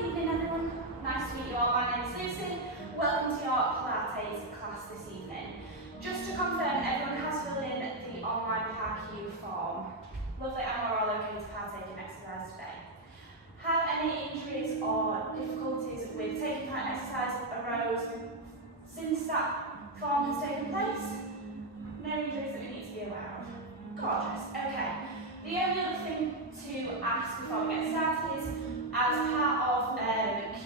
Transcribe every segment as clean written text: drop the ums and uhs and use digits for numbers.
evening everyone. Nice to meet you all. My name is Lucy. Welcome to your Pilates class this evening. Just to confirm, everyone has filled in the online PAQ form. Lovely, and we're all okay to partake in exercise today. Have any injuries or difficulties with taking part in exercise arose since that form has taken place? No injuries that we need to be aware of. Gorgeous. Okay. The only other thing to ask before we get started is, as part of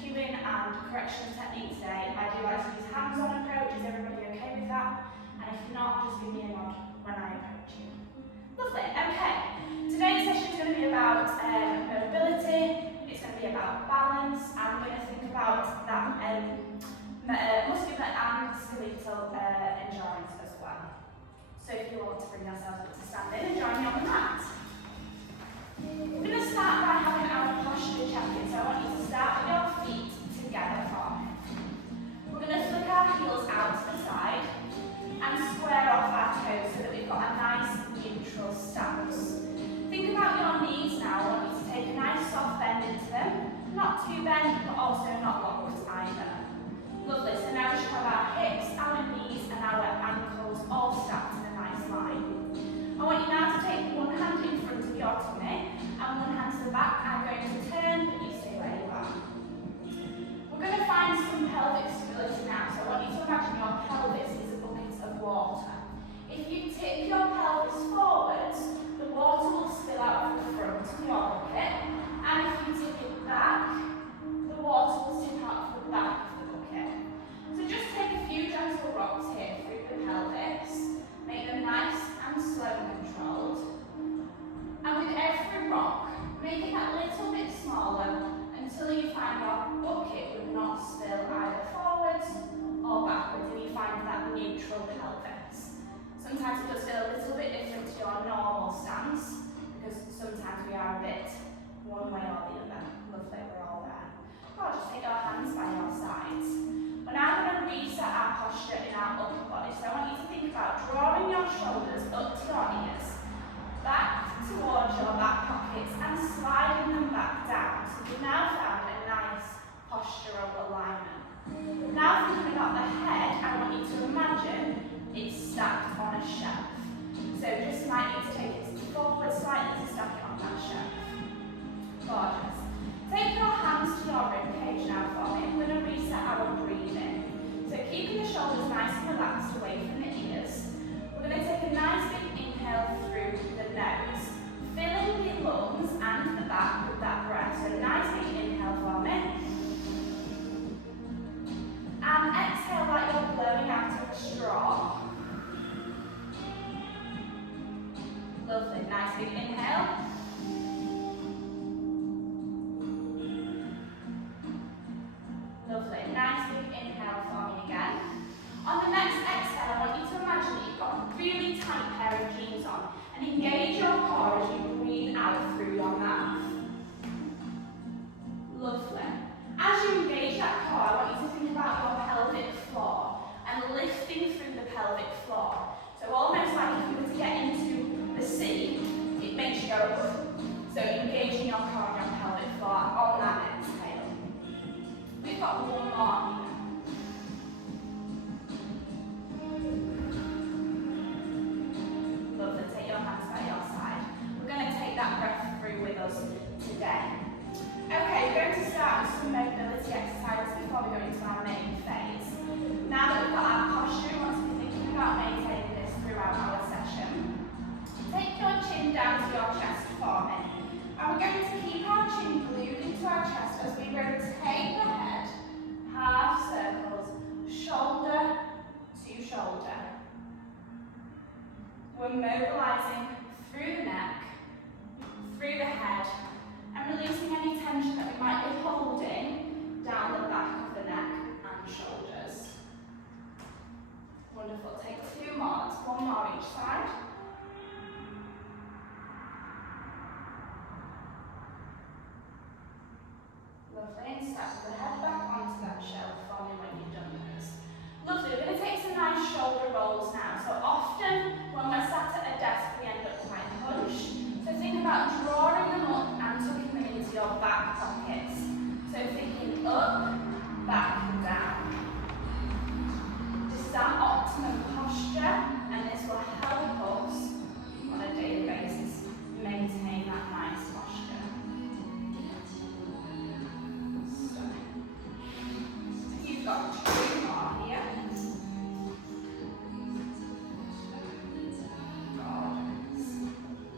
cueing and correction technique today, I do like to use hands-on approach. Is everybody okay with that? And if not, just give me a nod when I approach you. Lovely. Okay. Today's session is going to be about mobility. It's going to be about balance, and we're going to think about that muscular and skeletal endurance as well. So if you want to bring yourself up to stand in and join me on the mat. We're going to start by having our posture check-in, so I want you to start with your feet together for me. We're going to flick our heels out to the side and square off our toes so that we've got a nice neutral stance. Think about your knees now. I want you to take a nice soft bend into them, not too bent but also not locked either. Lovely, so now we should have our hips, our knees and our ankles all stacked in a nice line. I want you now to take one hand in front of your tummy and one hand to the back. I'm going to turn, but you stay where you are. We're going to find some pelvic stability now, so I want you to imagine your pelvis is a bucket of water. If you tip your pelvis forwards, the water will spill out from the front of your bucket, and if you tip it back, the water will tip out from the back of the bucket. So just take a few gentle rocks here through the pelvis, make them nice and slow and controlled. And with every rock, make it a little bit smaller until you find your bucket would not spill either forwards or backwards, and you find that neutral pelvis. Sometimes it does feel a little bit different to your normal stance, because sometimes we are a bit one way or the other. Lovely, we're all there. Or just take your hands by your sides. We're now going to reset our posture in our upper body. So I want you to think about drawing your shoulders up to your ears, back towards your back pockets and sliding them back down. So you've now found a nice postural alignment. Now thinking about the head, I want you to imagine it's stacked on a shelf. So just might need to take it forward slightly to stack it on that shelf. Gorgeous. Take your hands to your rib cage now for me. We're going to reset our breathing. So keeping the shoulders nice and relaxed away from the ears. We're going to take a nice big inhale through the nose, filling the lungs and the back with that breath. So nice big inhale for me. And exhale like you're blowing out of a straw. Lovely, nice big inhale. Lovely, nice big inhale for me again. On the next exhale, I want you to imagine that you've got a really tight pair of jeans on and engage your core as you breathe out through your mouth. Lovely. As you engage that core, I want you to think about your pelvic floor and lifting through the pelvic floor. So almost like if you were to get into the sea, it makes you go. So engaging your core and your pelvic floor on that exhale. We've got one more here. Lovely, take your hands by your side. We're going to take that breath through with us today. Okay, we're going to start with some mobility exercises before we go into our main phase. Now that we've got our posture, we want to be thinking about maintaining this throughout our session. Take your chin down to your chest for me. And we're going to keep our chin glued into our chest as we rotate the head, half circles, shoulder to shoulder. We're mobilising through the neck, through the head, and releasing any tension that we might be holding down the back of the neck and shoulders. Wonderful. Take two more. That's one more each side. Lovely. And step the head back onto that shelf for me when you've done those. Lovely. We're going to take some nice shoulder rolls now. So often when we're sat at a desk, we end up quite hunched. So think about drawing them up and tucking them into your back pockets. So So thinking up, back and down. This is our optimum posture, and this will help us on a daily basis maintain that nice posture. So, you've got 2 more here.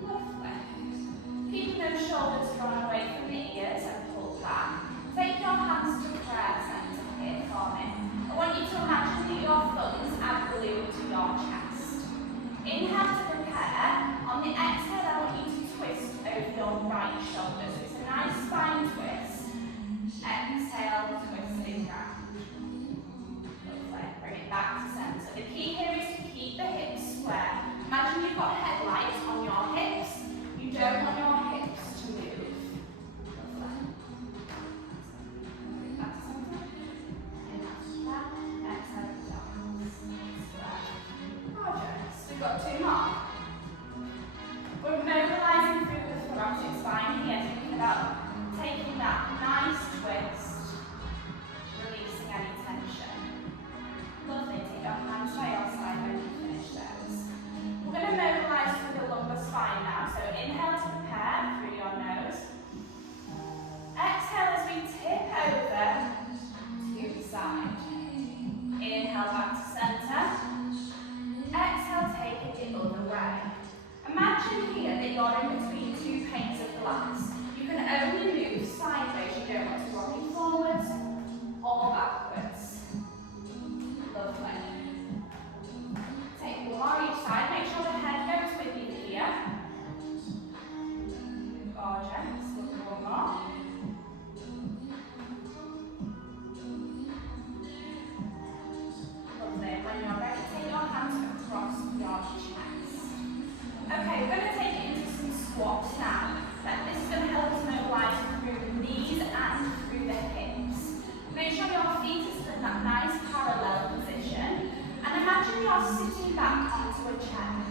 Lovely. Keeping those shoulders drawn away from the ears and pull back. Take your hands to prayer centre here for me. I want you to imagine that your thumbs are glued to your chest. Inhale to prepare. On the exhale, I want you to twist over your right shoulder. So it's a nice spine twist. Exhale, twisting round. Lovely. Bring it back to centre. The key here is to keep the hips square. Imagine you've got headlights on your hips. You don't want your hips to move. Lovely. Bring it back to centre. Inhale to prepare. Exhale to down. Square. Gorgeous. We've got 2 more. We're mobilising through the thoracic spine here, thinking about taking that nice twist, releasing any tension. Lovely, take your hands by your side when you finish those. We're going to mobilise through the lumbar spine now, so inhale to prepare through your nose. Exhale as we tip over to the side. Inhale back to centre. Exhale, take it the other way. Imagine here that you're in between 2 panes of glass. You can only move sideways, you don't want to rock it forwards or backwards. Lovely. Take 1 more each side, make sure the head goes with you here. Gorgeous, look 1 more. Lovely, when you're ready, take your hands across your chest. Okay, we're going to take it into some squats now. This is going to help us mobilise through the knees and through the hips. Make sure your feet are still in that nice parallel position. And imagine you're sitting back onto a chair.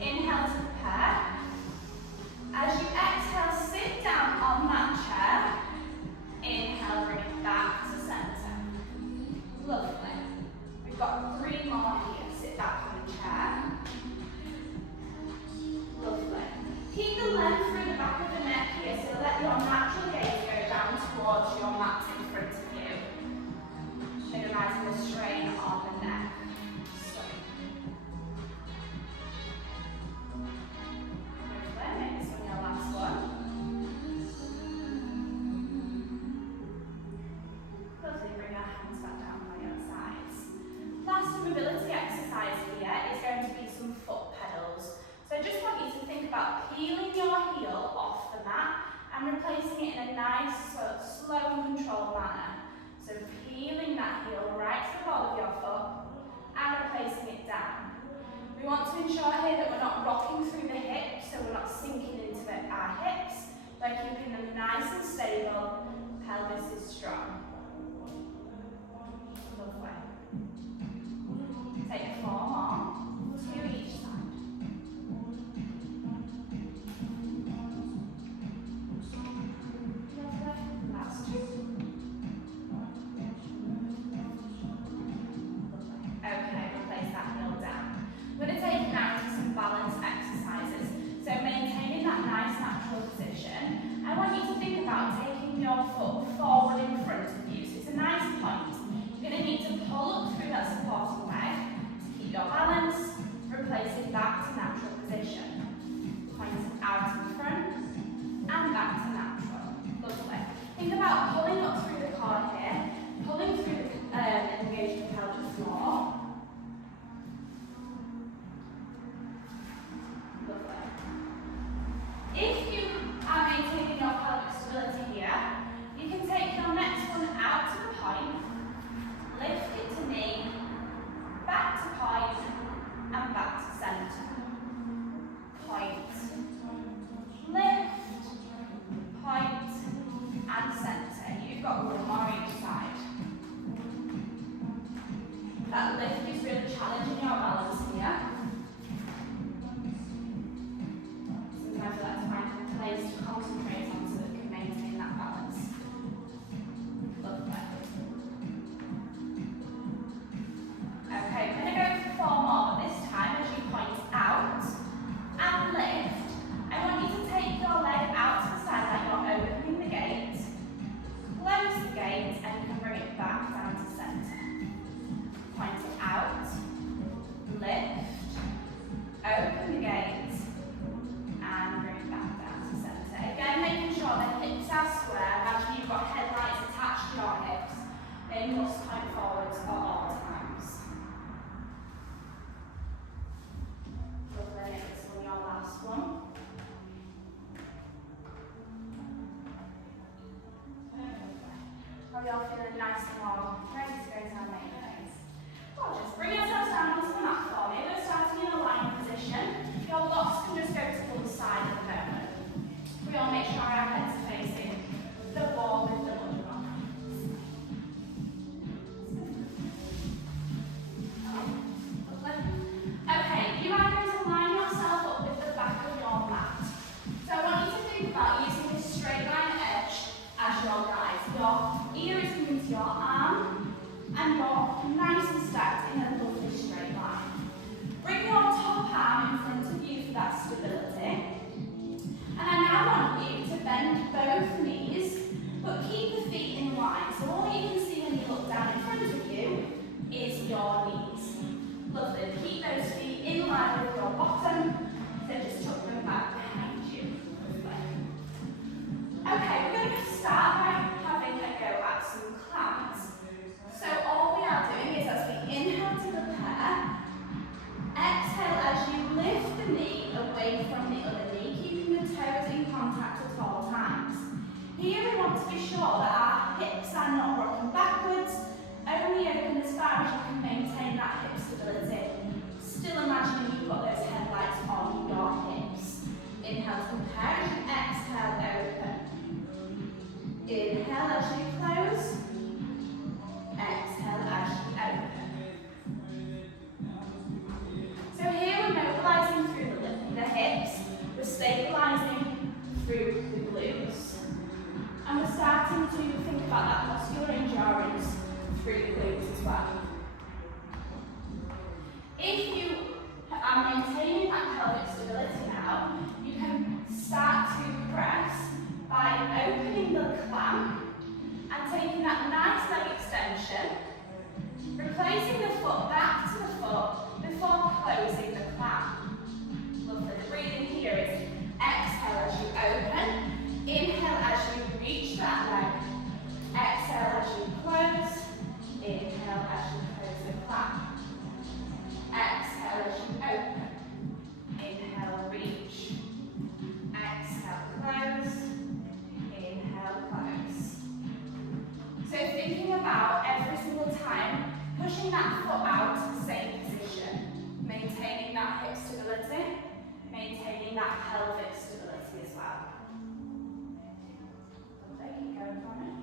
Inhale to prepare. As you exhale, sit down on that chair. Inhale, bring it back to centre. Lovely. We've got 3 more here. Sit back on the chair. Lovely. Keep the length through the back of the neck here, so let your natural gaze go down towards your mat in front of you, minimising the strain on the neck. Lovely. Make this one your last one. Lovely. Bring your hands back down by your sides. Last mobility exercise here is going to be some foot pedals. So I just want you to think about peeling your heel off the mat and replacing it in a nice, slow and controlled manner. So peeling that heel right to the ball of your foot and replacing it down. We want to ensure here that we're not rocking through the hips, so we're not sinking into our hips. We're keeping them nice and stable, pelvis is strong. Lovely. Take 4 more, 2 each side. Last 2. Okay, replace that heel down. We're going to take it now to some balance exercises. So maintaining that nice natural position. I want you to think about taking your foot forward in front of you. So it's a nice point. You're going to need to pull up through that supporting leg to keep your balance, replace it back to natural position. Point out in front and back to natural. Lovely. Think about pulling up through the core here, pulling through the engaged the pelvic floor. Lovely. If you are maintaining your pelvic stability here, you can take your next one out to the point, lift it to knee, back to point, and back to centre. Point, lift, point, and centre. Are we all feeling nice and warm? Ready to go to our main phase? Gorgeous. Bring yourselves down onto the mat for me. We're starting in a lying position. Your blocks can just go to one side at the moment. We all make sure our heads are facing the wall with the lunge on. Okay, you are going to line yourself up with the back of your mat. So I want you to think about using this straight line edge as your guide. Your ear is coming to your arm and you're nice and stacked in a lovely straight line. Bring your top arm in front of you for that stability. And I now want you to bend both knees, but keep the feet in line. So all you can see when you look down in front of you is your knees. Lovely. Keep those feet in line with your bottom. So just tuck them back behind you. Okay, we're going to start by having a go at some clamps. So all we are doing is as we inhale to prepare, exhale as you lift the knee away from the other knee, keeping the toes in contact at all times. Here we want to be sure that our hips are not rocking backwards, only open as far as you can maintain that hip stability. Still imagining you've got those headlights on your hips. Inhale to prepare as you exhale, open. Inhale as you close. Exhale as you open. So here we're mobilizing through the hips, we're stabilizing through the glutes. And we're starting to think about that muscular endurance through the glutes as well. If you are maintaining that pelvic stability now, you can start to press by opening the clamp and taking that nice leg extension, replacing the foot back to the foot before closing the clamp. Lovely. The breathing here is exhale as you open, inhale as you reach that leg, exhale as you close, inhale as you close the clamp. Exhale as you open, inhale reach, exhale close, inhale close. So thinking about every single time, pushing that foot out to the same position, maintaining that hip stability, maintaining that pelvic stability as well. Lovely, keep going for it.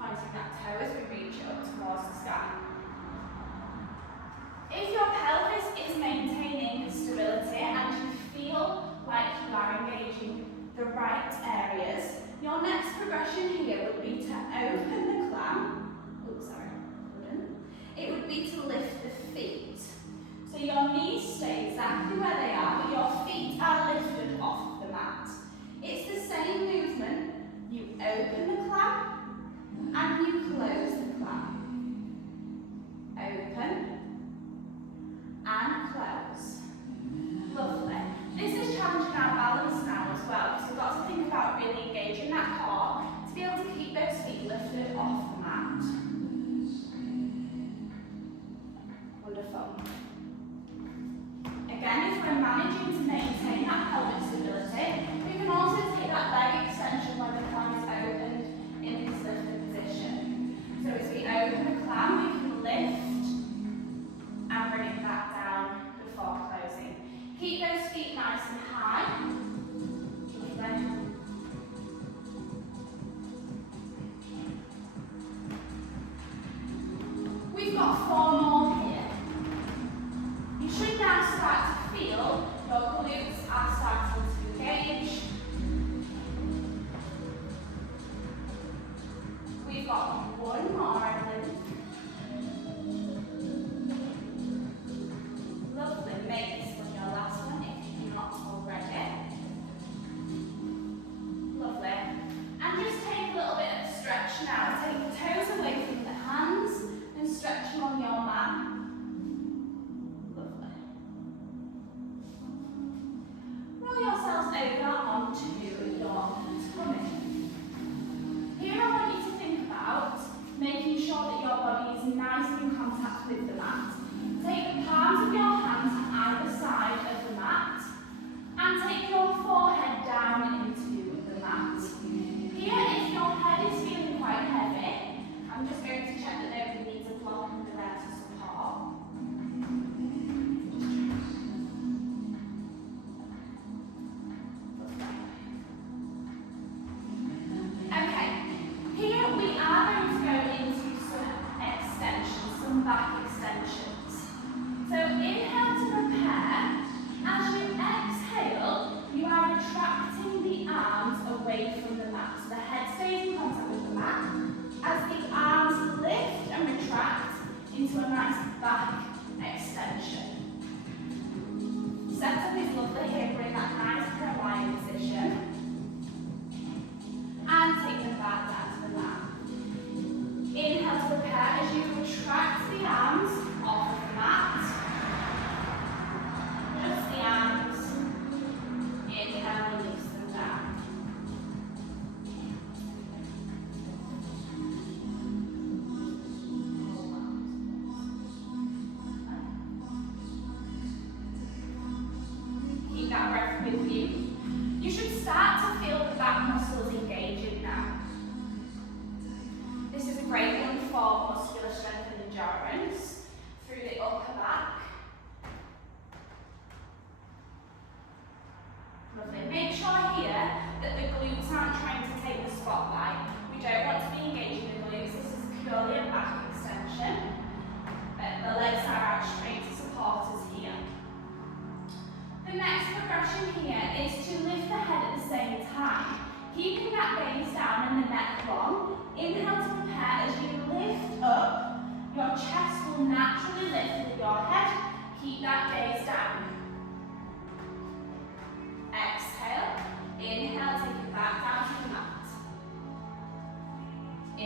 Pointing that toe as we reach up towards the sky. If your pelvis is maintaining stability and you feel like you are engaging the right areas, your next progression here would be to open the clamp. It would be to lift the feet. So your knees stay exactly where they are, but your feet are lifted off the mat. It's the same movement. You open the clamp and you close the clamp. Open and close. Lovely. This is challenging our balance now as well, because we've got to think about really engaging that core to be able to keep those feet lifted off the mat. Wonderful. Again, if we're managing to maintain that pelvic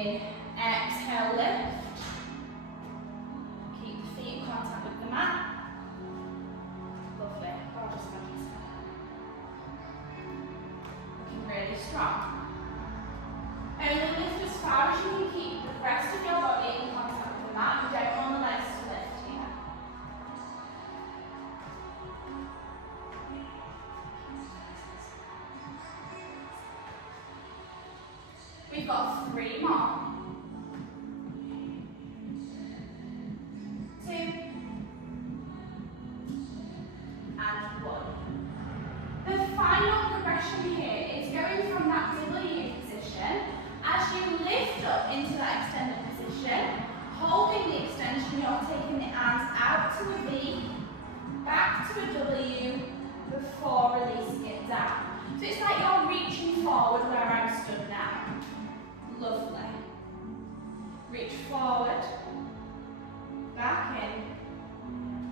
In, exhale, lift. Keep the feet in contact with the mat. Lovely, gorgeous, gorgeous. Looking really strong. Only lift as far as you can keep the rest of your body in contact with the mat. You don't want the legs to lift here. We've got 3 more. 2 and 1. The final progression here is going from that W position. As you lift up into that extended position, holding the extension, you're taking the arms out to a V, back to a W, before releasing it down. So it's like you're reaching forward where I'm stood now. Lovely. Reach forward, back in,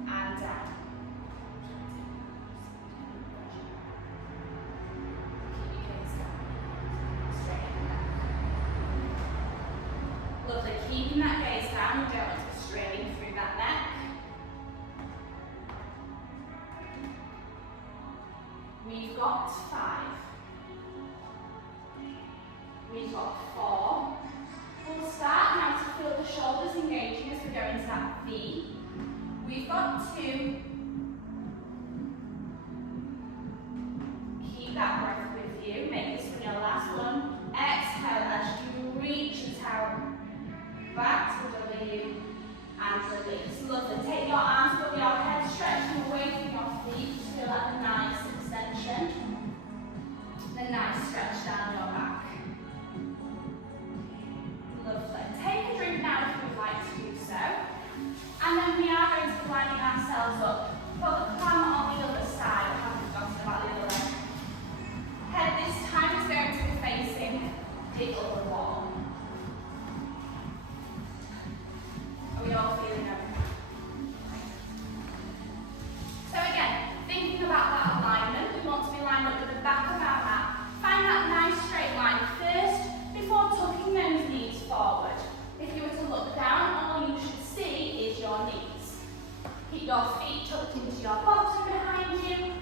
and down. Keep your gaze down. Straighten back. Lovely. Keeping that gaze down, you don't want to be straining through that neck. We've got 5. We've got 4. We'll start now to feel the shoulders engaging as we go into that V. We've got 2. Keep that breath with you. Make this one your last one. Exhale as you reach it out. Back to W and release. Lovely. Take your arms above your head, stretching away from your feet. Feel that nice extension. The nice stretch down your back. Lovely. Take a drink now if you would like to do so. And then we are going to be lining ourselves up for the climb on the other side. I haven't forgotten about the other leg. Head this time is going to be facing the other wall. Are we all feeling okay? So again, thinking about that alignment, we want to be lined up with the back of our mat. Find that nice straight line first before tucking those knees forward. If you were to look down, all you should see is your knees. Keep your feet tucked into your bottom behind you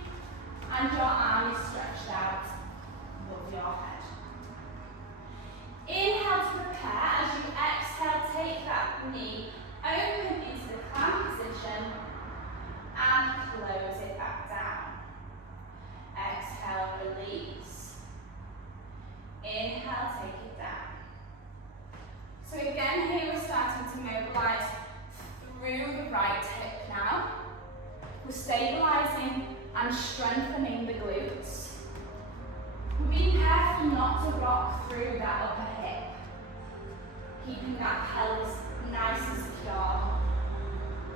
and your arm is stretched out above your head. Inhale to prepare. As you exhale, take that knee open into the clamp position and close it back down. Exhale, release. Inhale, take it down. So again, here we're starting to mobilise through the right hip now. We're stabilising and strengthening the glutes. We're being careful not to rock through that upper hip. Keeping that pelvis nice and secure.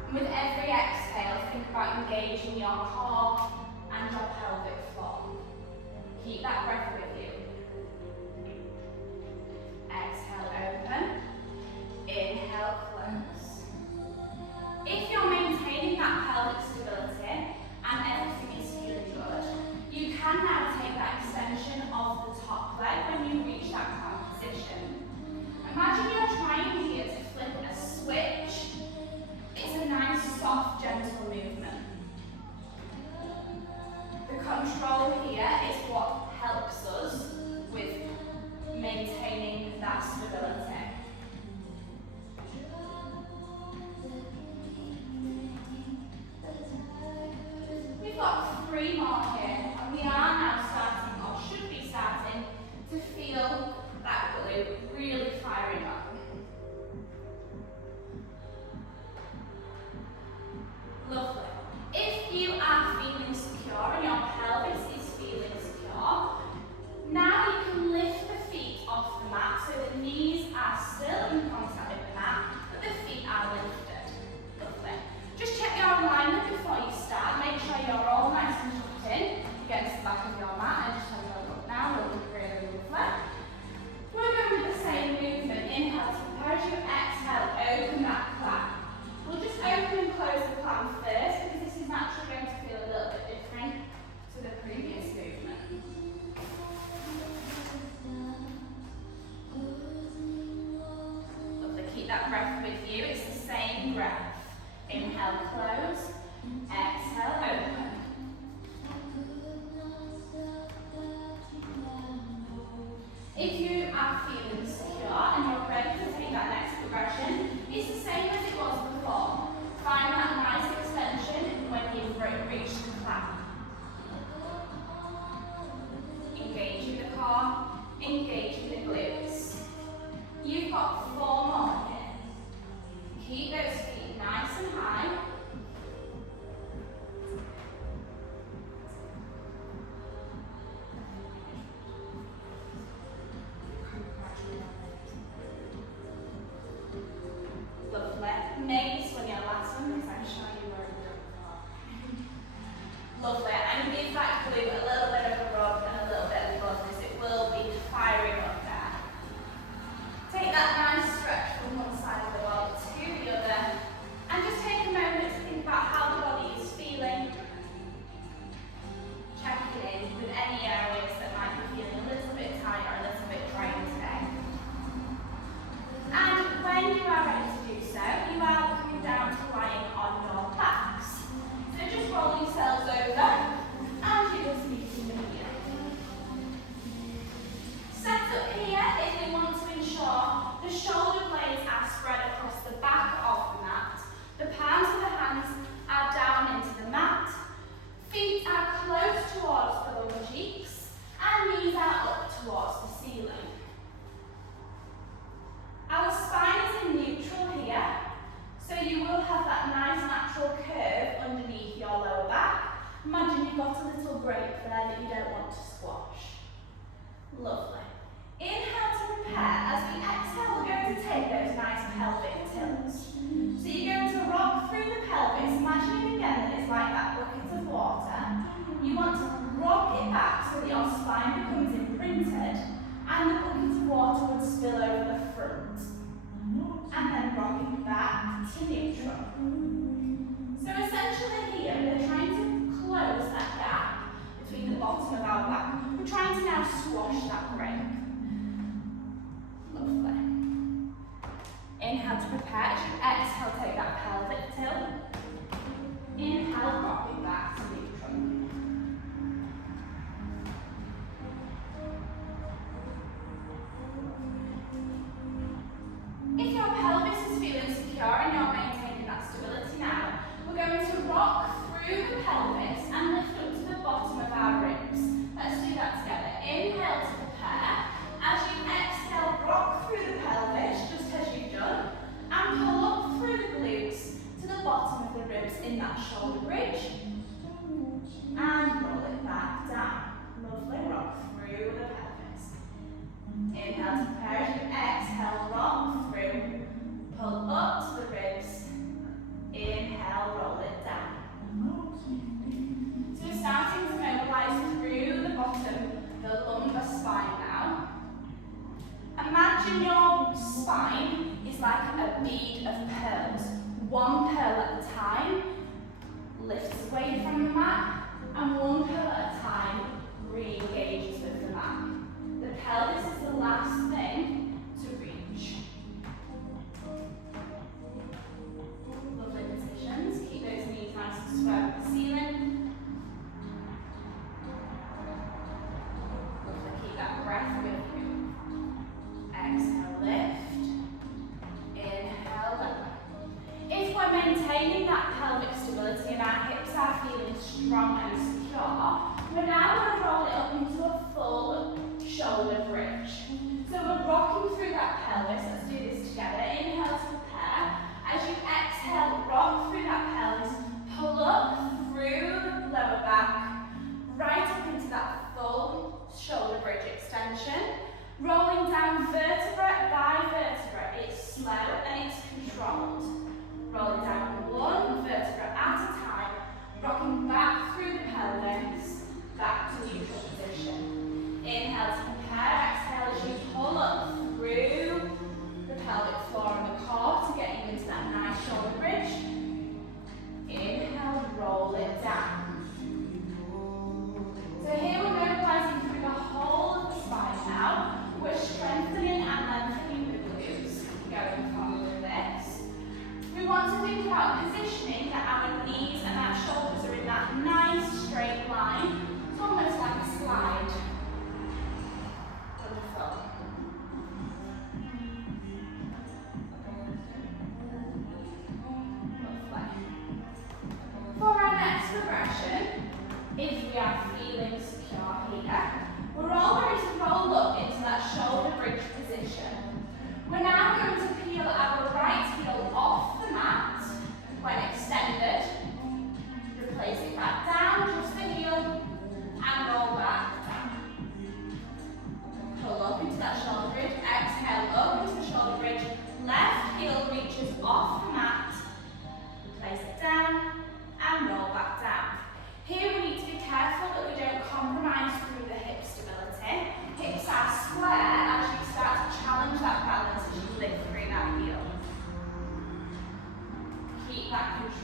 And with every exhale, think about engaging your core and your pelvic floor. Keep that breath with you. Exhale, open. Inhale, close. If you're maintaining that pelvic stability and everything is feeling good, you can now take that extension of the top leg when you reach that clamp position. Imagine you're trying here to flip a switch. It's a nice, soft, gentle movement. The control here is what helps us are feeling secure and you're ready to take that next progression, it's the same as it was before. Find that nice extension when you've reached the clamp. Engaging the core, engaging the glutes. You've got 4 more here. Keep those feet nice and high. Lovely. Maybe this one your last one because I'm sure you already done before. Lovely. And give that glute a little bit of a rub and a little bit of love as it will be firing up there. Take that nice stretch from one side of the body to the other and just take a moment to think about how the body is feeling. Checking in with any areas that might be feeling a little bit tight or a little bit dry today. And when you are ready to do so, you are coming down to lying on your backs. So just roll yourselves over and you're just meeting the heel. Set up here if we want to ensure the shoulder blades are spread across the back of the mat. The palms of the hands are down into the mat. Feet are close towards the bum cheeks and knees are up towards the ceiling. Our spine is in neutral here, so you will have that nice natural curve underneath your lower back. Imagine you've got a little break there that you don't want to squash. Lovely. Inhale to prepare. As we exhale, we're going to take those nice pelvic tilts. So you're going to rock through the pelvis, imagining again that it's like that bucket of water. You want to rock it back so that your spine becomes imprinted and the bucket of water would spill over the front. And then rocking back to neutral. So essentially here, we're trying to close that gap between the bottom of our back. We're trying to now squash that break. Lovely. Inhale to prepare. As you exhale, take that pelvic tilt. Inhale, rocking back to neutral. If your pelvis is feeling secure and you're maintaining that stability now, we're going to rock through the pelvis and lift up to the bottom of our ribs. Let's do that together. Inhale to prepare. As you exhale, rock through the pelvis, just as you've done, and pull up through the glutes to the bottom of the ribs in that shoulder bridge. And roll it back down. Lovely, rock through the pelvis. Inhale to prepare. As you exhale, rock through, pull up to the ribs. Inhale, roll it down. So we're starting to mobilize through the bottom, the lumbar spine now. Imagine your spine is like a bead of pearls. One pearl at a time lifts away from the mat, and one pearl at a time re-engages with the mat. The pelvis is the last thing to reach. Lovely positions. Keep those knees nice and square with the ceiling. Lovely. Keep that breath with you. Exhale, lift. Inhale, lower. If we're maintaining that pelvic stability and our hips are feeling strong and secure, we're now going to roll it up into a full shoulder bridge. So we're rocking through that pelvis. Let's do this together. Inhale to prepare. As you exhale, rock through that pelvis. Pull up through the lower back, right up into that full shoulder bridge extension. Rolling down vertebra by vertebra. It's slow and it's controlled. Rolling down one vertebra at a time, rocking back through the pelvis, back to neutral position. Inhale to prepare, exhale as you pull up through the pelvic floor and the core to get you into that nice shoulder bridge. Inhale, roll it down. So here we're mobilizing through the whole of the spine now. We're strengthening and lengthening the glutes going forward with this. We want to think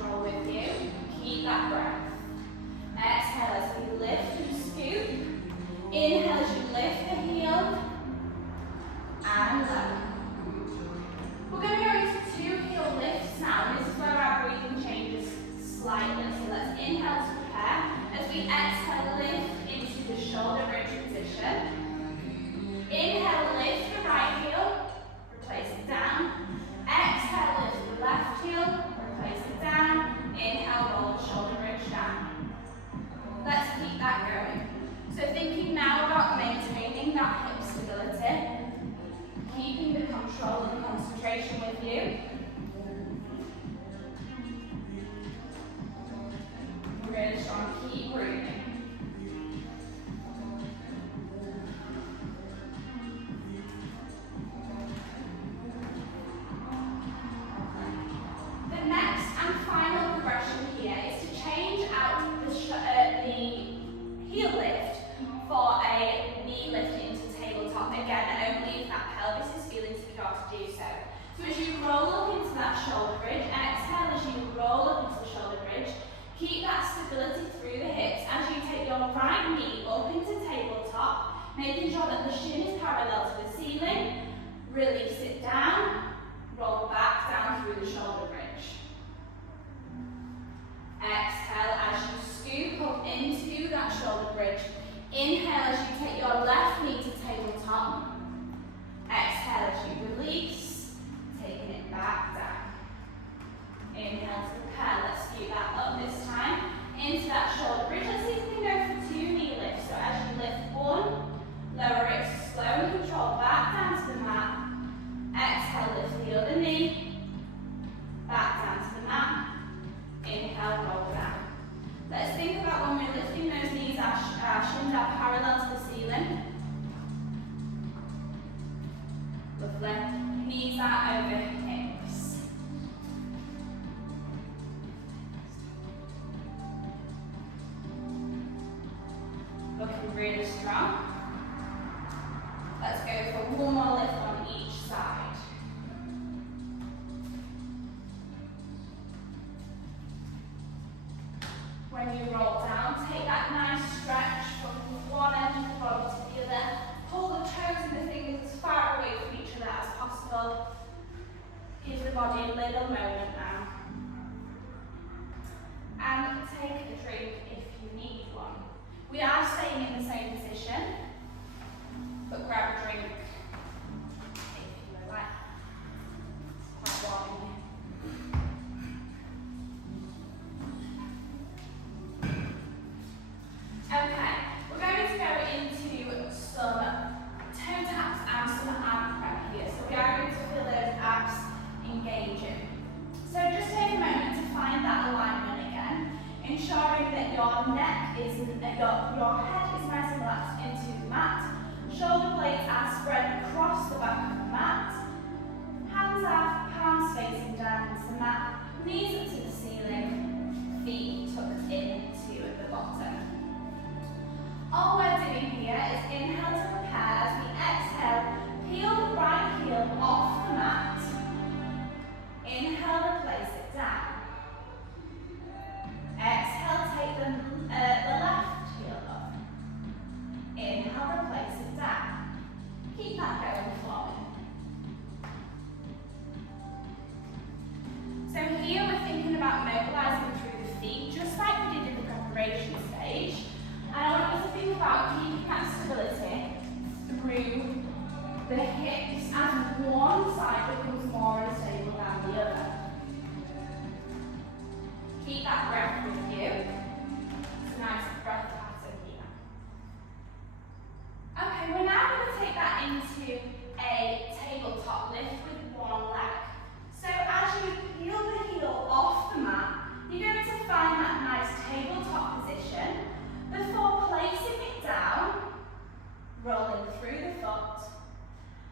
control with you. Keep that breath. Exhale as we lift and scoop. Inhale as you lift the heel. And lower. We're going to go into 2 heel lifts now. And this is where our breathing changes slightly. So let's inhale to prepare. As we exhale, lift into the shoulder bridge position. Inhale, lift the right heel. Replace it down. Exhale, lift the left heel. Replace it down. Inhale, roll the shoulder bridge down. Let's keep that going. So thinking now about maintaining that hip stability, keeping the control and concentration with you. Really strong, keep breathing. The next and final progression here is to change out the heel lift for a knee lift into tabletop. Again, only if that pelvis is feeling secure to do so. So as you roll up into that shoulder bridge, exhale as you roll up into the shoulder bridge, keep that stability through the hips as you take your right knee up into tabletop, making sure that the shin is parallel to the ceiling. Release it down, roll back down through the shoulder bridge. Exhale as you scoop up into that shoulder bridge. Inhale as you take your left knee to tabletop. Exhale as you release, taking it back down. Inhale to prepare. Let's scoop that up this time into that shoulder bridge. Let's see if we can go for 2 knee lifts. So as you lift one, lower it slow and control back down to the mat. Exhale, lift the other knee, back down to the mat. Inhale, roll down. Let's think about when we're lifting those knees, our shins are parallel to the ceiling. Lovely. Knees are over hips. Looking really strong. Let's go for one more lift on each side. When you roll down, take that nice stretch from one end of the body to the other. Pull the toes and the fingers as far away from each other as possible. Give the body a little moment now. And take a drink if you need one. We are staying in the same position, but grab a drink if you would like. It's quite warm in here. Okay, we're going to go into some toe taps and some ab prep here. So we are going to feel those abs engaging. So just take a moment to find that alignment again, ensuring that your neck is, your head is nice and relaxed into the mat. Shoulder blades are spread across the back of the mat. Hands are palms facing down into the mat. Knees up to the ceiling. Feet tucked into the bottom. All we're doing here is inhale to prepare. As we exhale, peel the right heel off the mat. Inhale, replace it down. Exhale, take the left heel up. Inhale, replace it down. Keep that going for me. So here we're thinking about mobilizing through the feet, just like we did in the preparation stage. And I want you to think about keeping that stability through the hips as one side becomes more unstable than the other. Keep that breath with you. It's a nice breath pattern here. Okay, we're now going to take that into a tabletop lift with one leg. So as you peel the heel off the mat, you're going to find that nice tabletop position before placing it down, rolling through the foot,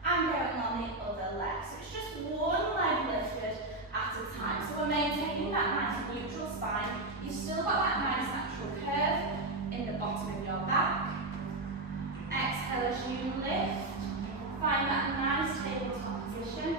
and going on the other leg. So it's just one leg lifted at a time. So we're maintaining that nice neutral spine. You've still got that nice natural curve in the bottom of your back. Exhale as you lift. Find that nice tabletop position.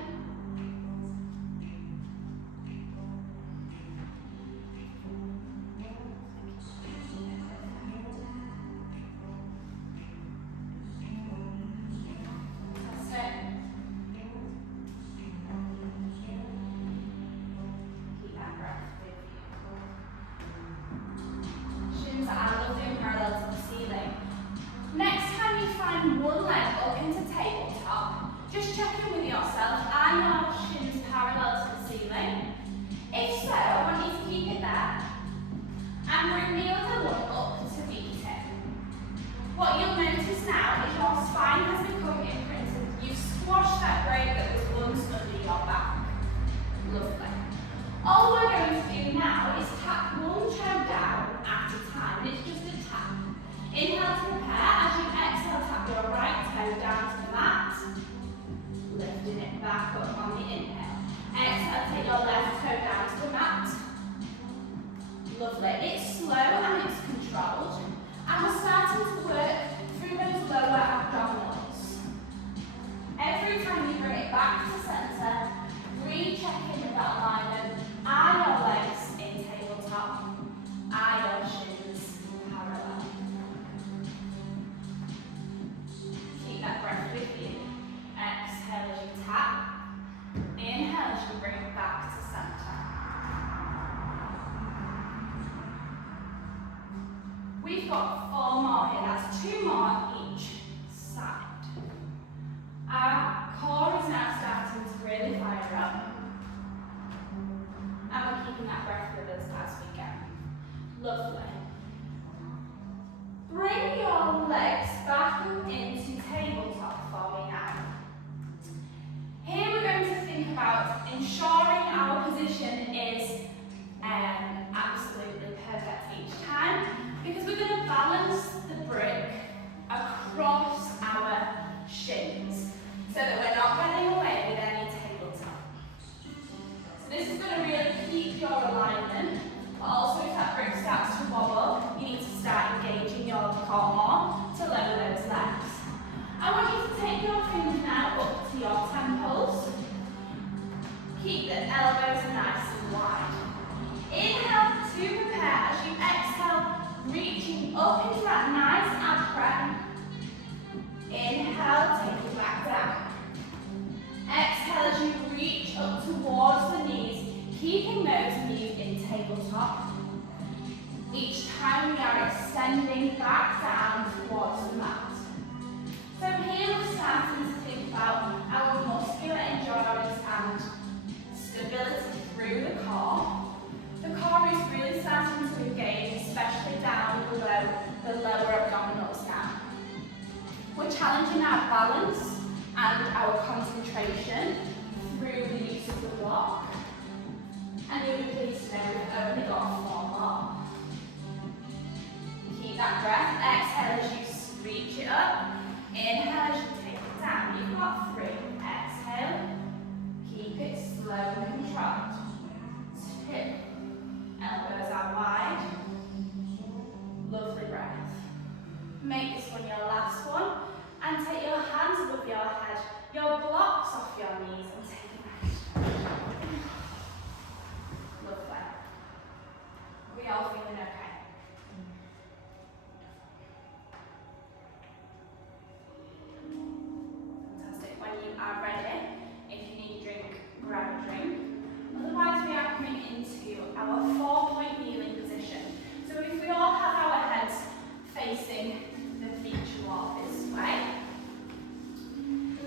one leg up into tabletop. Just check in with yourself. Are your shins parallel to the ceiling? If so, I want you to keep it there. And bring the other one up to meet it. What you'll notice now is your spine has become imprinted. You've squashed that break that was once under your back. Lovely. All we're going to do now is tap one toe down at a time. It's just a tap. Inhale to prepare. As you exhale, tap your right toe down to the mat. Lifting it back up on the inhale. Exhale, take your left toe down to the mat. Lovely. It's slow and it's controlled. And we're starting to work through those lower abdominals. Every time you bring it back to centre, recheck in with that alignment. Are your legs in tabletop? Are your shins parallel? Keep that breath with you. Exhale as you tap. Inhale as you bring it back to centre. We've got 4 more here. That's 2 more on each side. Our core is now starting to really fire up. And we're keeping that breath with us as we go. Lovely. Bring your legs back up into tabletop for me now. Here we're going to think about ensuring our position is absolutely perfect each time, because we're going to balance the brick across our shins so that we're not getting away with any tabletop. So this is going to really keep your alignment, but also if that brick starts to wobble, you need to start engaging your core more to lower those legs. I want you to take your fingers now up to your temples. Keep the elbows nice and wide. Inhale to prepare. As you exhale, reaching up into that nice ab breath. Inhale, take it back down. Exhale as you reach up towards the knees, keeping those knees in tabletop. Each time we are extending back down towards the mat. So here we're starting to think about our muscular endurance and stability through the core. The core is really starting to engage, especially down below the lower abdominals now. We're challenging our balance and our concentration through the use of the block. And you'll be pleased to know we've only got 4 more. Keep that breath. Exhale as you reach it up. Inhale as you take it down. You've got 3. Exhale. Keep it slow and controlled. 2. Elbows out wide. Lovely breath. Make this one your last one. And take your hands above your head, your blocks off your knees, and take it back. Lovely. Are we all feeling okay? Fantastic. When you are ready, if you need a drink, grab a drink. Otherwise, we are coming into our 4-point kneeling position. So if we all have our heads facing the feature wall this way.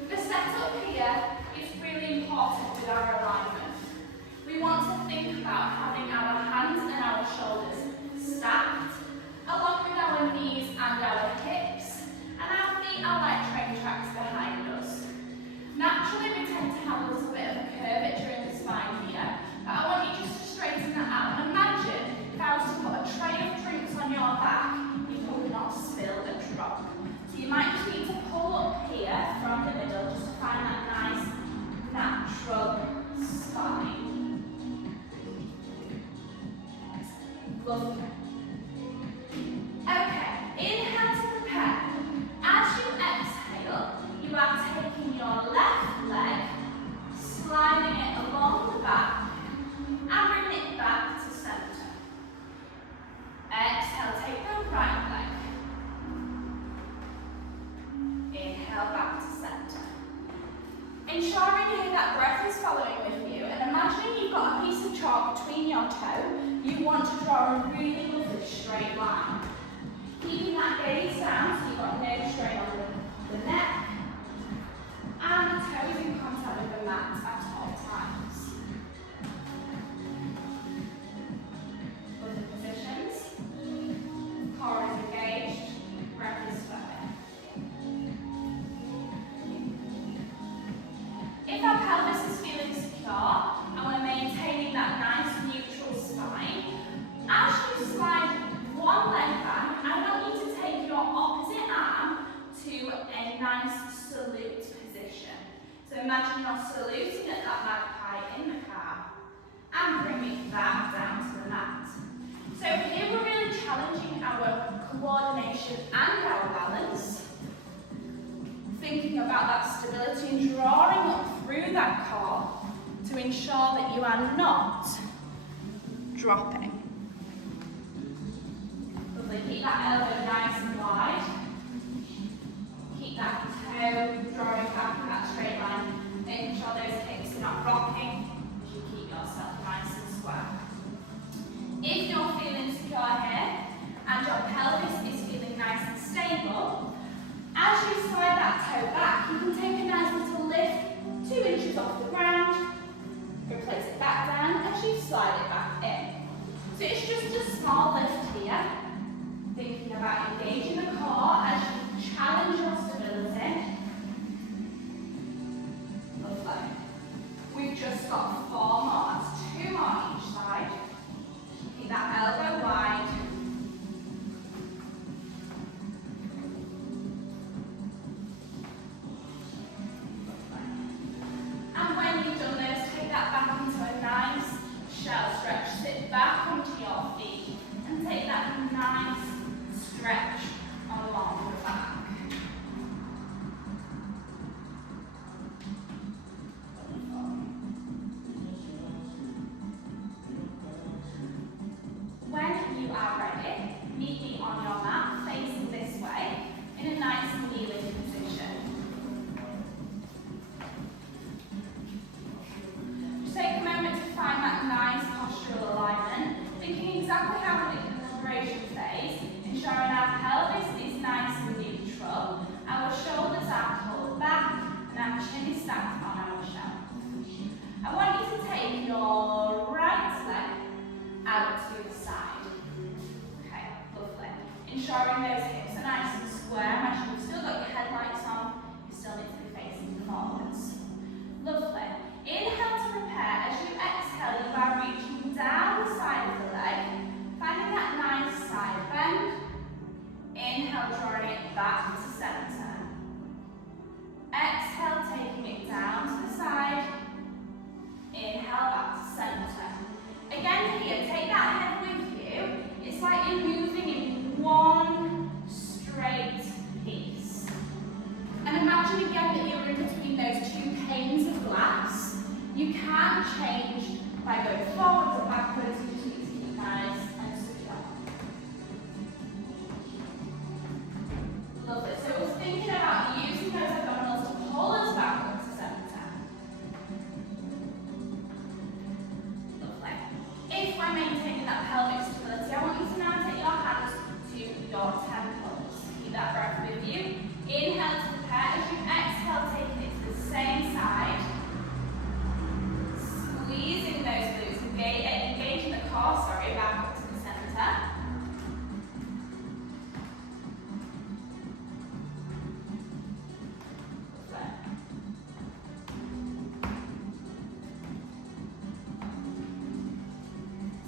The setup here is really important with our alignment. We want to think about having our hands and our shoulders stacked, along with our knees and our hips, and our feet are like train tracks behind us. Naturally, we tend to have a little bit of a curvature in the spine here, but I want you just to straighten that out. And imagine if I was to put a tray of drinks on your back, you would not spill a drop. So you might just need to pull up here from the middle just to find that nice natural spine. Lovely. Okay, inhale to prepare. As you exhale, you are taking your left leg, sliding it along the back, and bring it back to centre. Exhale, take the right leg. Inhale back to centre. Ensuring here that breath is following with you, and imagining you've got a piece of chalk between your toe, you want to draw a really lovely straight line. Keeping that gaze down so you've got no strain on the neck imagine you're saluting at that magpie in the car and bring it back down to the mat. So here we're really challenging our coordination and our balance, thinking about that stability and drawing up through that core to ensure that you are not dropping. Lovely, keep that elbow nice and wide. Keep that toe drawing back in that straight line, making sure those hips are not rocking as you keep yourself nice and square. If you're feeling secure here and your pelvis is feeling nice and stable, as you slide that toe back, you can take a nice little lift 2 inches off the ground, replace it back down as you slide it back in. So it's just a small lift here, thinking about engaging the core as you challenge your stability. Lovely. We've just got 4 more, that's 2 more each side. Keep that elbow wide. And when you've done this, take that back into a nice shell stretch. Sit back onto your feet and take that nice stretch along the back. When you are ready, meet me on your mat, facing this way, in a nice kneeling position. Just take a moment to find that nice postural alignment, thinking exactly how we did in the preparation phase, ensuring our pelvis is nice and neutral, our shoulders are pulled back, and our chin is stacked on our shelf. I want you to take your right leg out to the side. Okay, lovely. Ensuring those hips are nice and square. Imagine you've still got your headlights on, you still need to be facing forwards. Lovely. Inhale to prepare. As you exhale, you are reaching down the side of the leg, finding that nice side bend. Inhale, drawing it back to center. Exhale, taking it down to the side. Inhale, back to center. Again here, take that head with you. It's like you're moving in one straight piece. And imagine again that you're in between those 2 panes of glass. You can't change by going forwards or backwards, you just need to keep nice and secure. Lovely, so we're thinking about using those abdominals to pull us back up to center. Lovely. If we're maintaining that pelvic stability, I want you to now take your hands to your temples. Keep that breath with you. Inhale to prepare. As you exhale, taking it to the same side. Squeezing those glutes, engaging the core, back up to the center.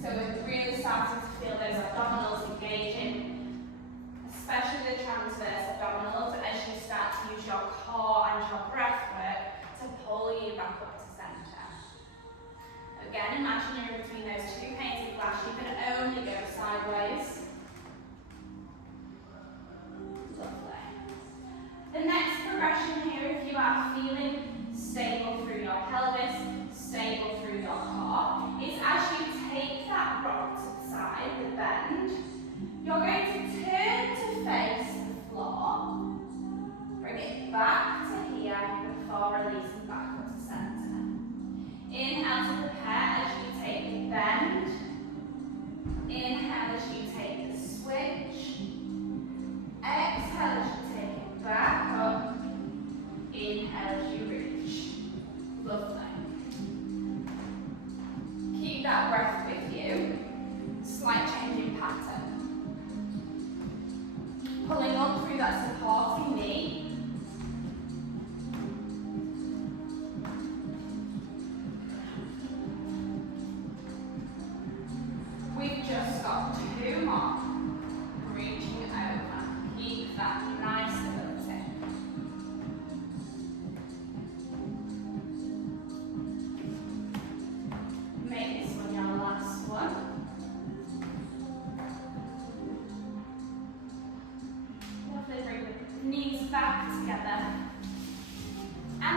So we're really starting to feel those abdominals engaging, especially the transverse abdominals, as you start to use your core and your breath work to pull you back up to center. Again, imagine you're in between those 2 panes of glass. You can only go sideways. Lovely. The next progression here, if you are feeling stable through your pelvis, stable through your core, is as you take that rock to the side, the bend, you're going to turn to face the floor, bring it back to here before releasing back up to center. Inhale to prepare as you take the bend. Inhale as you take the switch. Exhale as you take it back up. Inhale as you reach. Lovely.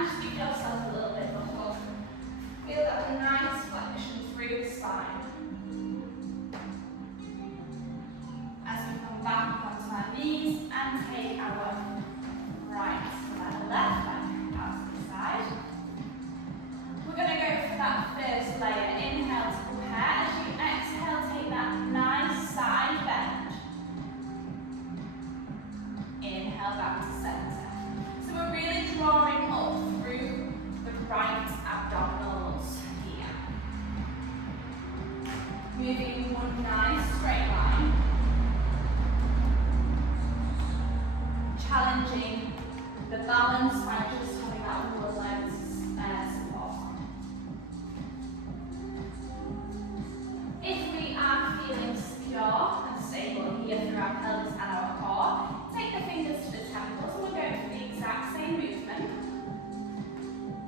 and just give yourself a little bit of a hug. Feel that nice flexion through the spine. As we come back onto our knees and take our right leg, left leg out to the side. We're going to go for that first layer. Inhale to prepare. As you exhale, take that nice side bend. Inhale back to center. So we're really drawing up through the right abdominals here. Moving one nice straight line. Challenging the balance by just having that lower leg support. If we are feeling secure and stable here through our pelvis and our core, take the fingers to the temples and we're going for the exact same movement.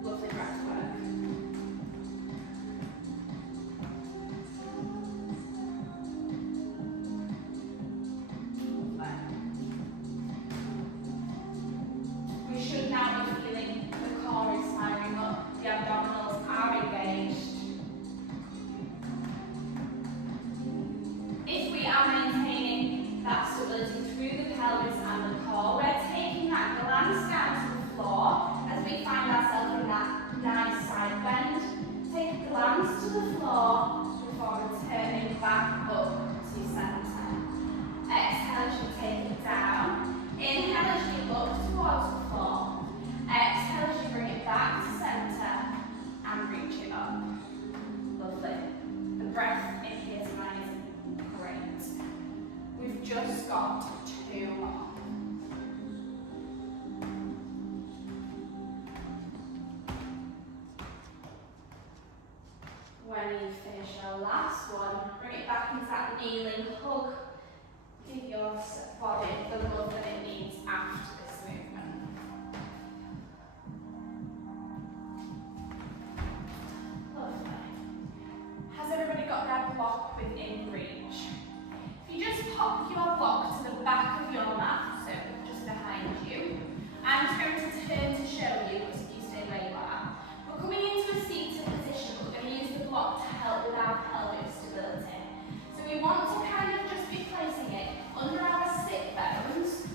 Lovely breath work. We should now be feeling the core is firing up, the abdominals are engaged. If we are maintaining that stability through the pelvis and the core, we're taking that glance down to the floor as we find ourselves in that nice side bend. Take a glance to the floor before returning back up to center. Exhale as you take it down. Inhale as you look towards the floor. Exhale as you bring it back to center and reach it up. Lovely. The breath in here tonight is great. We've just got 2 more. When you finish your last one, bring it back into that kneeling hug. Give your body the love that it needs after this movement. Lovely. Has everybody got their block within reach? If you just pop your block to the back of your mat, so just behind you, I'm just going to turn to show you, so you stay where you are. We're coming into a seated position, but we're going to use the block to help with our pelvic stability. So we want to kind of just be placing it under our sit bones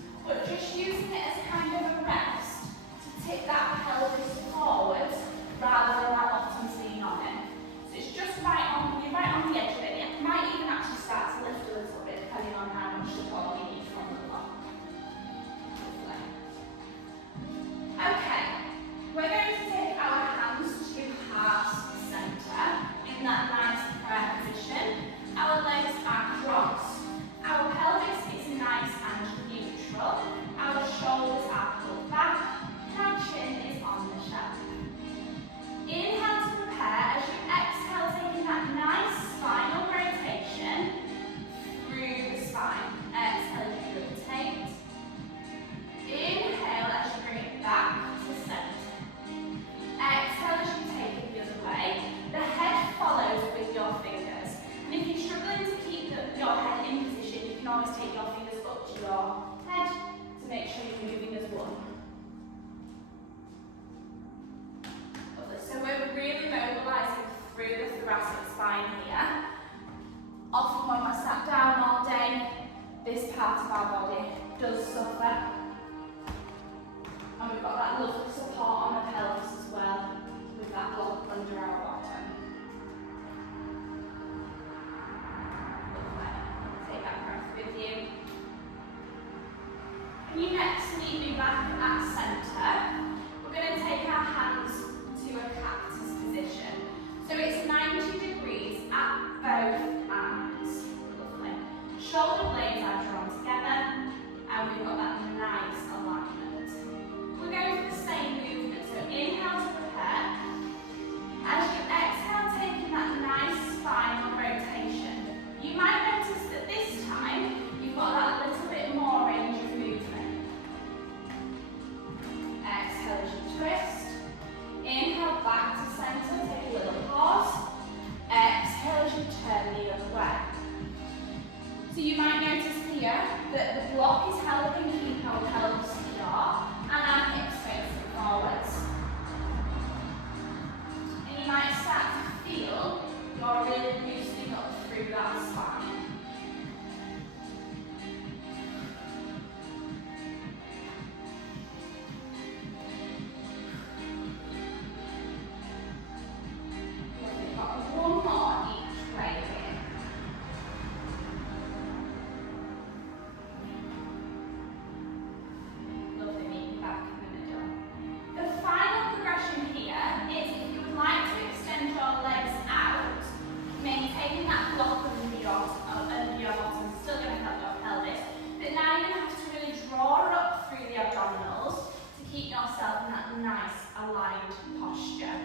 nice aligned posture.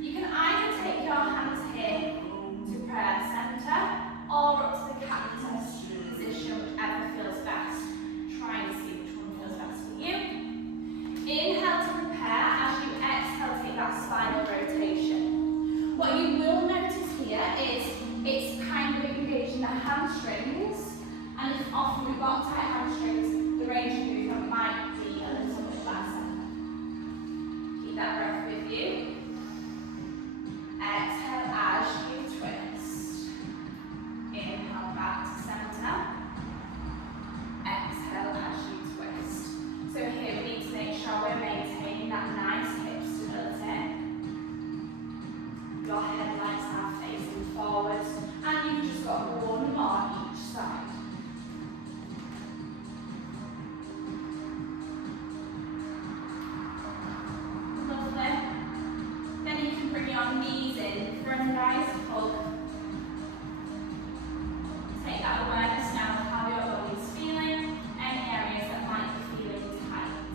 You can either take your hands here to prayer center or up to the cactus position, whichever feels best. Try and see which one feels best for you. Inhale to prepare. As you exhale, take that spinal rotation. What you will notice here is it's kind of engaging the hamstrings, and if often we've got tight hamstrings, the range of movement might be a little bit lesser. Keep that breath with you. Exhale as you twist. Inhale back to center. Exhale as you twist. So here we need to make sure we're maintaining that nice hip stability. Your head legs are facing forwards, and you've just got one more each side. Lovely. Then you can bring your knees in for a nice hug. Take that awareness now of how your body's feeling, any areas that might be feeling tight.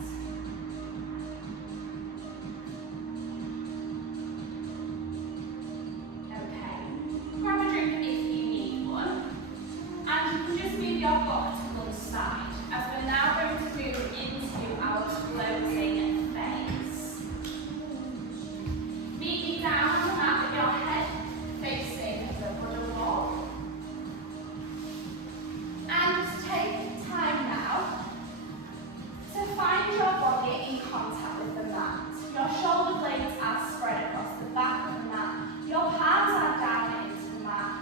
Okay. Grab a drink if you need one. And you can just move your butt to one side, as we're now going to move into our floating phase. Meet me down on the mat with your head facing the Buddha wall. And just take time now to find your body in contact with the mat. Your shoulder blades are spread across the back of the mat. Your palms are down into the mat.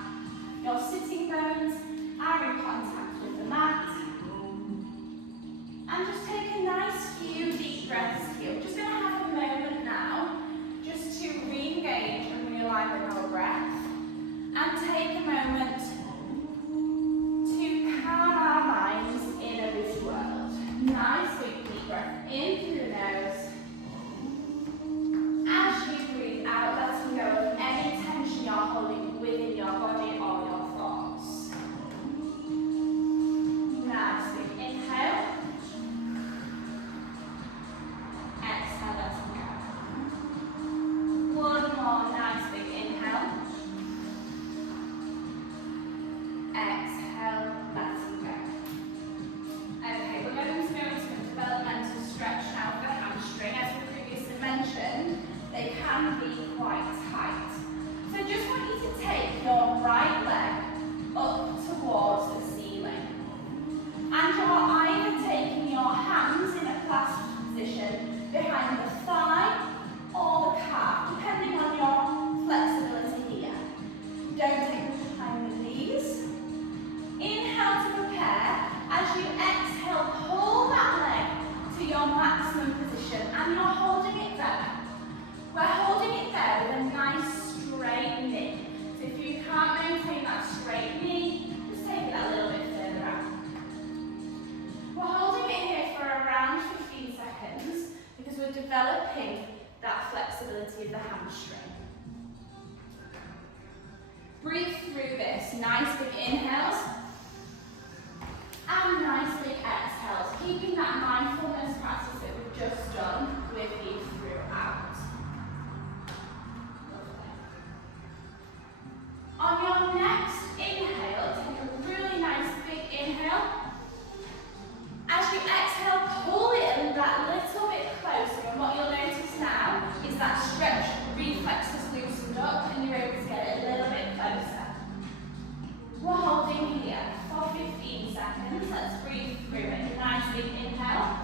Your sitting bones are in contact with the mat. And just take a nice few deep breaths here. We're just going to have a moment now just to re-engage and realign with our breath. And take a moment to calm our minds in a busy world. Nice big deep breath in through the nose. As you breathe out, letting go of any tension you're holding within your body or your thoughts. Nice big inhale. Exhale, letting go. One more nice big inhale. Exhale, letting go. Okay, we're going to go into a developmental stretch now for the hamstring. As we previously mentioned, they can be quite tight. So just want you to take your right leg up towards the ceiling. And you're either taking your hands in a clasped position behind the thigh or the calf, depending on your flexibility here. Don't take them behind the knees. Inhale to prepare. As you exhale, pull that leg to your maximum position, and you're holding it there. We're holding it there with a nice straight knee. So if you can't maintain that straight knee, just take it a little bit further out. We're holding it here for around 15 seconds because we're developing that flexibility of the hamstring. Breathe through this. Nice big inhales and nice big exhales. Keeping that mindfulness practice that we've just done with you throughout. On your next inhale, take a really nice big inhale. As you exhale, pull it that little bit closer, and what you'll notice now is that stretch reflex has loosened up and you're able to get it a little bit closer. We're holding here for 15 seconds. Let's breathe through it. Nice big inhale.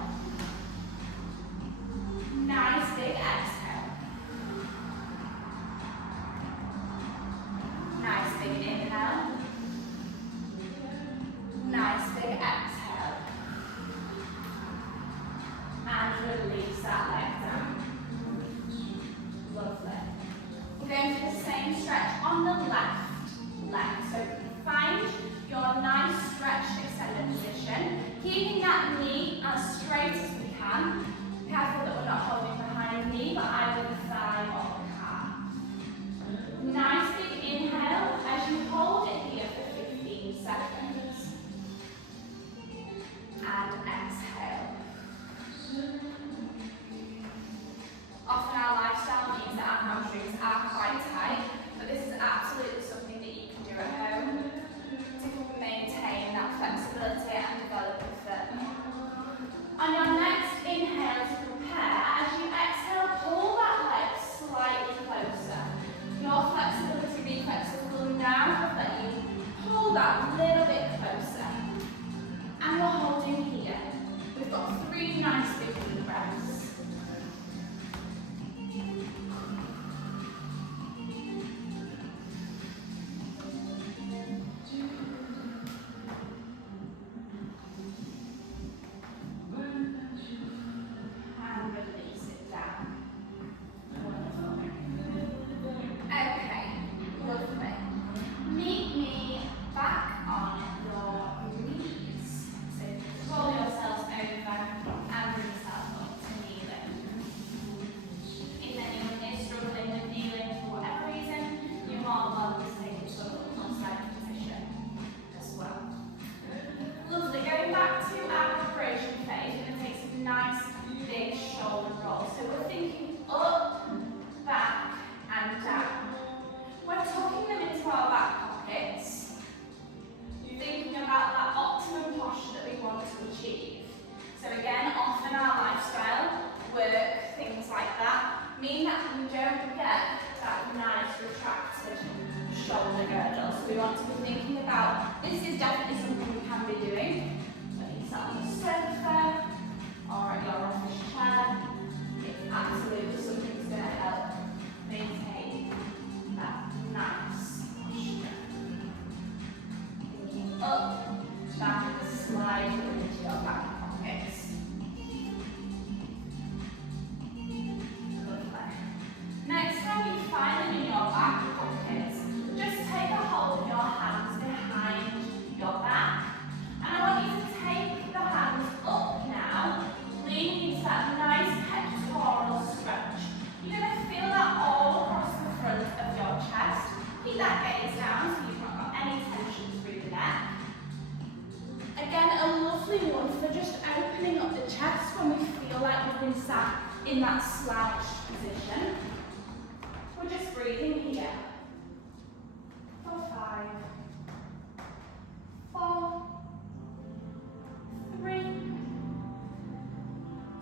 slouched position. We're just breathing here. For 5, 4, 3,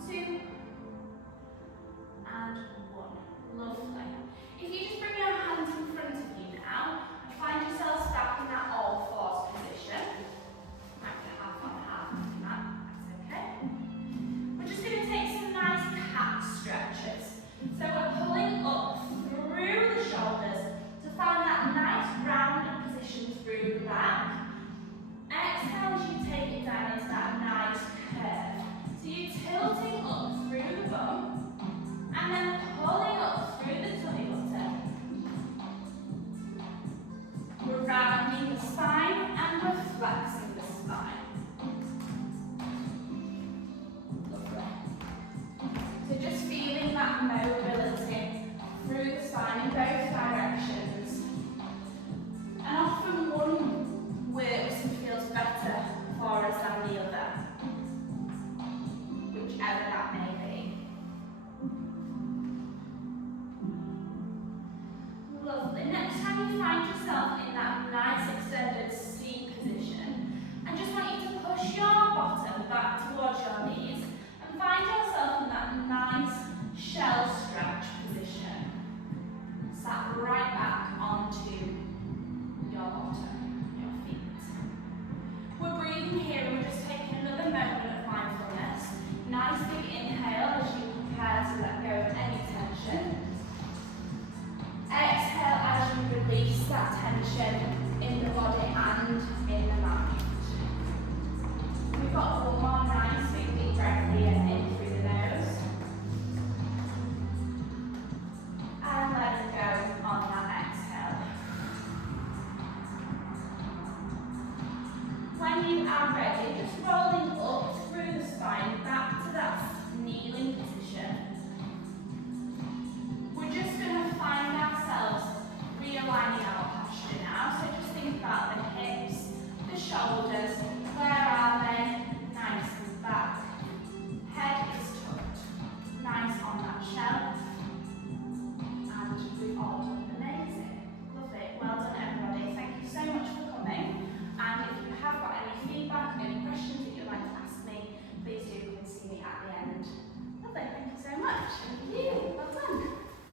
2, and 1. Lovely. If you just bring your hands in front of you now, and find yourself back in that all fours position. Might be half on half after that, that's okay. We're just going to take some nice cat stretches. So we're pulling up through the shoulders to find that nice rounded position through the back. Exhale as you take it down into that nice curve. So you're tilting up through the bum and then pulling up through the tummy button. We're rounding the spine and we're flexing the spine. Lovely. So just feeling that mobility through the spine in both directions. And often one works and feels better for us than the other, whichever that may be. Lovely. Next time you find yourself in that nice extended C position, I just want you to push your bottom back towards your knees and find yourself in that nice shell stretch position. Sat right back onto your bottom, your feet. We're breathing here and we're just taking another moment of mindfulness. Nice big inhale as you prepare to let go of any tension. Exhale as you release that tension in the body and in the mind. We've got one more now.